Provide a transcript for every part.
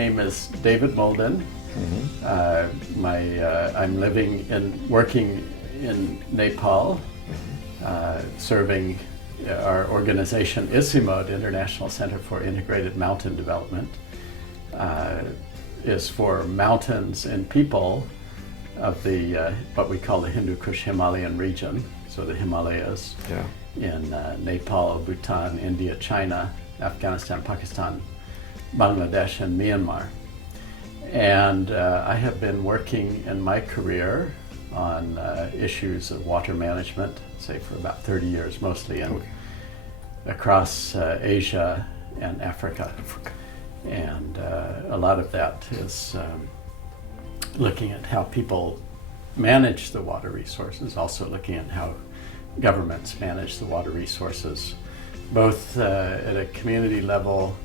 name is David Molden. I'm living and working in Nepal, serving our organization ISIMOD, International Center for Integrated Mountain Development, is for mountains and people of the what we call the Hindu Kush Himalayan region, so the Himalayas in Nepal, Bhutan, India, China, Afghanistan, Pakistan, Bangladesh, and Myanmar. And I have been working in my career on issues of water management, say for about 30 years, mostly across Asia and Africa. And a lot of that is looking at how people manage the water resources, also looking at how governments manage the water resources, both at a community level,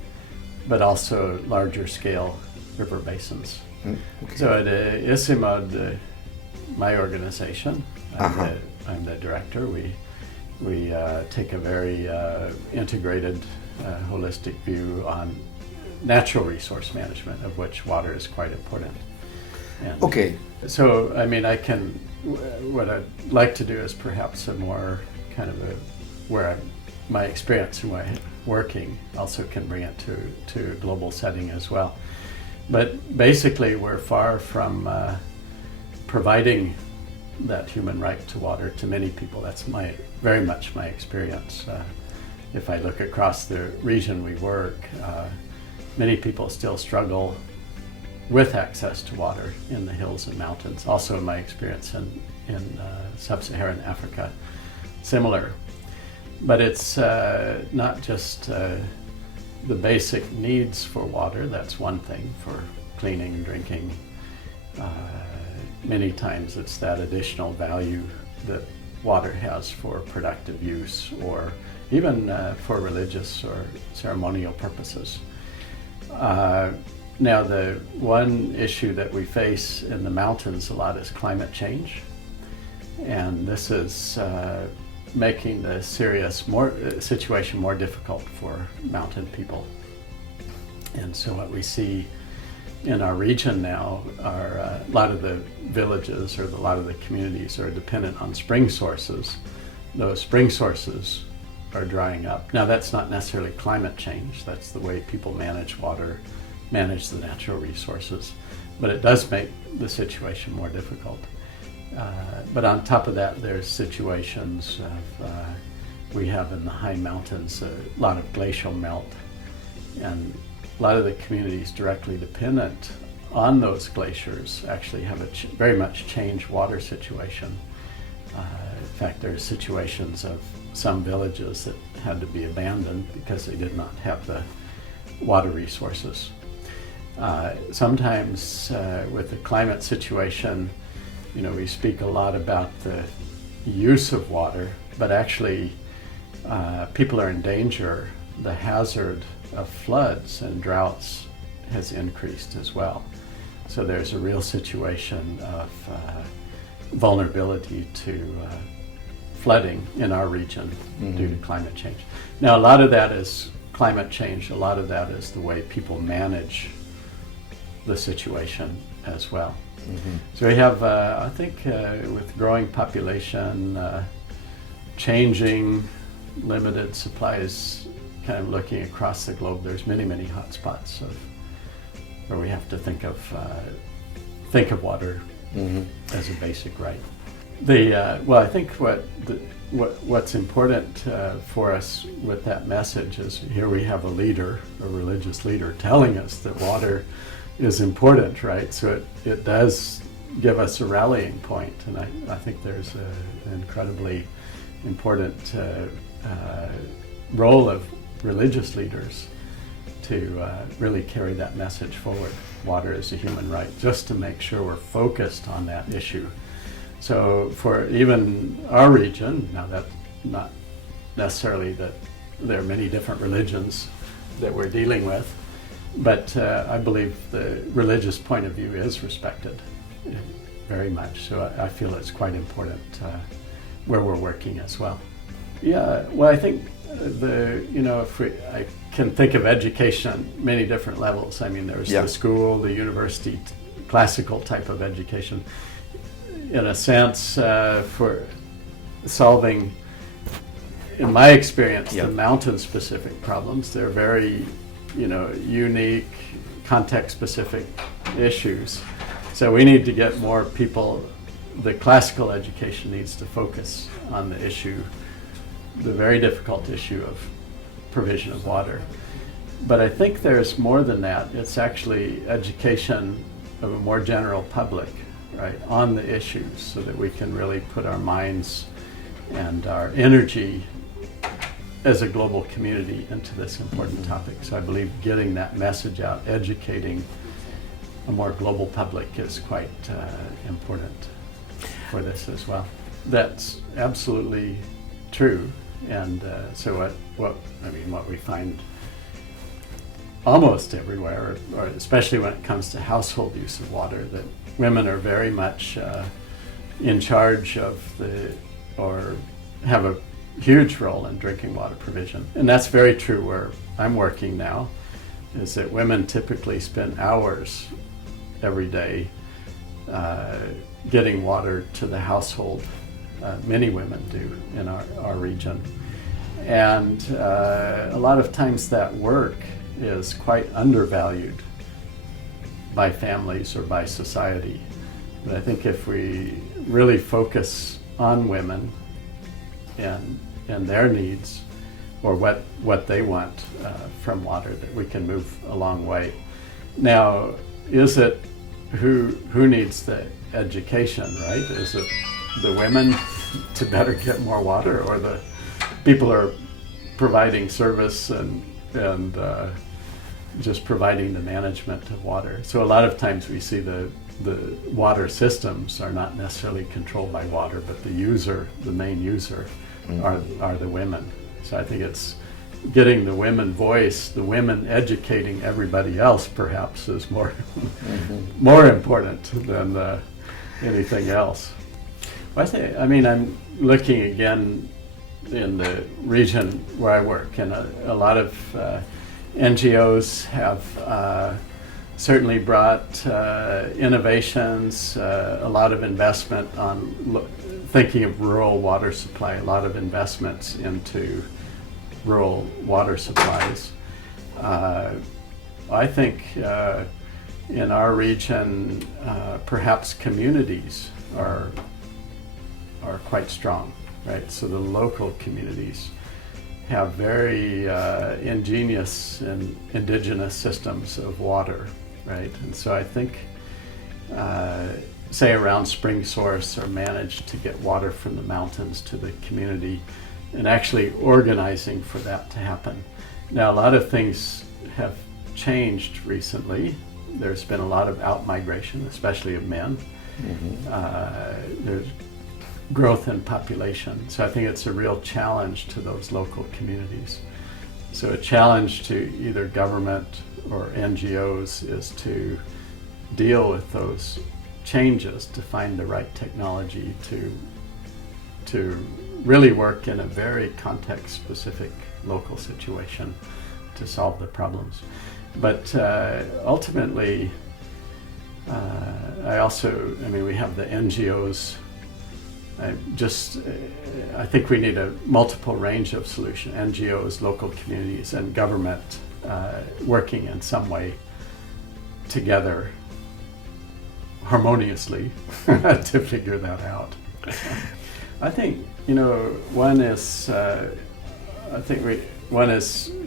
but also larger scale river basins. So at ISIMOD, my organization, I'm the director. We take a very integrated, holistic view on natural resource management, of which water is quite important. And so, I mean, what I'd like to do is perhaps a more kind of my experience and way working also can bring it to a global setting as well. But basically, we're far from providing that human right to water to many people. That's very much my experience. If I look across the region we work, many people still struggle with access to water in the hills and mountains. Also, my experience in sub-Saharan Africa, similar. But it's not just the basic needs for water. That's one thing for cleaning, drinking. Many times it's that additional value that water has for productive use, or even for religious or ceremonial purposes. Now, the one issue that we face in the mountains a lot is climate change. And this is making the situation more difficult for mountain people. And so what we see in our region now are a lot of the villages or a lot of the communities are dependent on spring sources. Those spring sources are drying up. Now, that's not necessarily climate change. That's the way people manage water, manage the natural resources. But it does make the situation more difficult. But on top of that, there's situations of, we have in the high mountains a lot of glacial melt, and a lot of the communities directly dependent on those glaciers actually have a very much changed water situation. In fact, there's situations of some villages that had to be abandoned because they did not have the water resources. Sometimes with the climate situation, you know, we speak a lot about the use of water, but actually people are in danger. The hazard of floods and droughts has increased as well. So there's a real situation of vulnerability to flooding in our region due to climate change. Now, a lot of that is climate change. A lot of that is the way people manage the situation as well. So we have, I think, with growing population, changing limited supplies, kind of looking across the globe, there's many, many hotspots where we have to think of water as a basic right. Well, I think what's important for us with that message is here we have a religious leader, telling us that water is important, right? So it does give us a rallying point, and I think there's an incredibly important role of religious leaders to really carry that message forward. Water is a human right, just to make sure we're focused on that issue. So for even our region, now that's not necessarily that there are many different religions that we're dealing with, but I believe the religious point of view is respected very much. So I feel it's quite important where we're working as well. Yeah, well, I think if I can think of education on many different levels. I mean, there's the school, the university, classical type of education. In a sense, for solving, in my experience, the mountain-specific problems, they're very, unique, context-specific issues. So we need to get more people. The classical education needs to focus on the issue, the very difficult issue of provision of water. But I think there's more than that. It's actually education of a more general public, right, on the issues, so that we can really put our minds and our energy as a global community into this important topic. So I believe getting that message out, educating a more global public is quite important for this as well. That's absolutely true. And so what we find almost everywhere, or especially when it comes to household use of water, that women are very much in charge of or have a huge role in drinking water provision. And that's very true where I'm working now, is that women typically spend hours every day getting water to the household. Many women do in our region. And a lot of times that work is quite undervalued by families or by society. But I think if we really focus on women and their needs, or what they want from water, that we can move a long way. Now, is it who needs the education, right? Is it the women to better get more water, or the people are providing service and just providing the management of water? So a lot of times we see the water systems are not necessarily controlled by water, but the main user are the women. So I think it's getting the women voice, the women educating everybody else perhaps is more important than anything else. I'm looking again in the region where I work, and a lot of NGOs have certainly brought innovations, a lot of investment on thinking of rural water supply, a lot of investments into rural water supplies. I think in our region, perhaps communities are quite strong, right? So the local communities have very ingenious and indigenous systems of water, right? And so I think, say around Spring Source, are managed to get water from the mountains to the community, and actually organizing for that to happen. Now, a lot of things have changed recently. There's been a lot of out-migration, especially of men. There's growth in population. So I think it's a real challenge to those local communities. So a challenge to either government or NGOs is to deal with those changes, to find the right technology to really work in a very context-specific local situation to solve the problems. But ultimately, we have the NGOs. I think we need a multiple range of solutions, NGOs, local communities, and government working in some way together harmoniously to figure that out. I think, one is,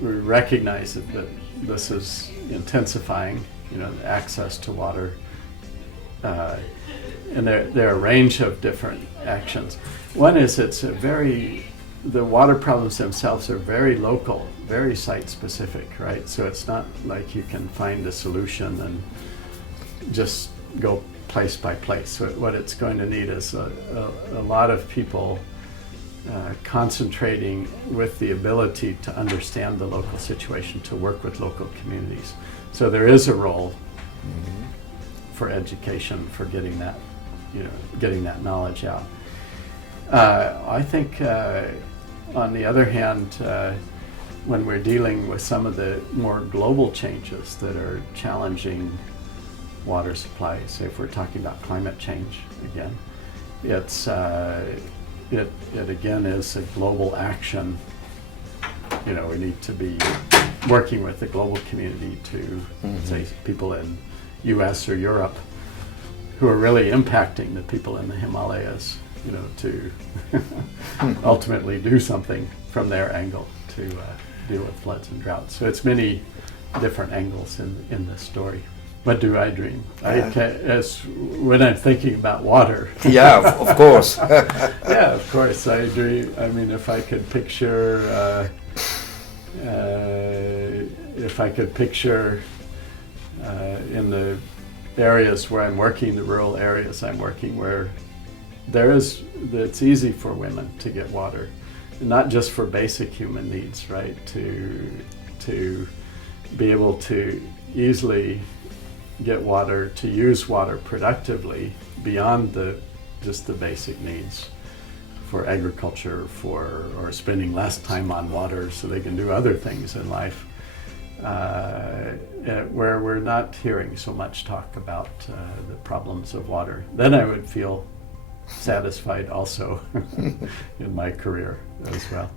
we recognize that this is intensifying, the access to water, and there are a range of different actions. One is the water problems themselves are very local, very site-specific, right? So it's not like you can find a solution and just go place by place. So what it's going to need is a lot of people concentrating with the ability to understand the local situation, to work with local communities. So there is a role for education, for getting that knowledge out. I think, on the other hand, when we're dealing with some of the more global changes that are challenging water supply, say if we're talking about climate change again, it's it again is a global action. You know, we need to be working with the global community to, say, people in US or Europe who are really impacting the people in the Himalayas, you know, to ultimately do something from their angle to deal with floods and droughts. So it's many different angles in this story. What do I dream? When I'm thinking about water. Yeah, of course. Yeah, of course I dream. I mean, if I could picture in the areas where I'm working, the rural areas I'm working, where it's easy for women to get water, not just for basic human needs, right? To be able to easily get water, to use water productively beyond just the basic needs for agriculture, or spending less time on water so they can do other things in life, where we're not hearing so much talk about the problems of water. Then I would feel satisfied also in my career as well.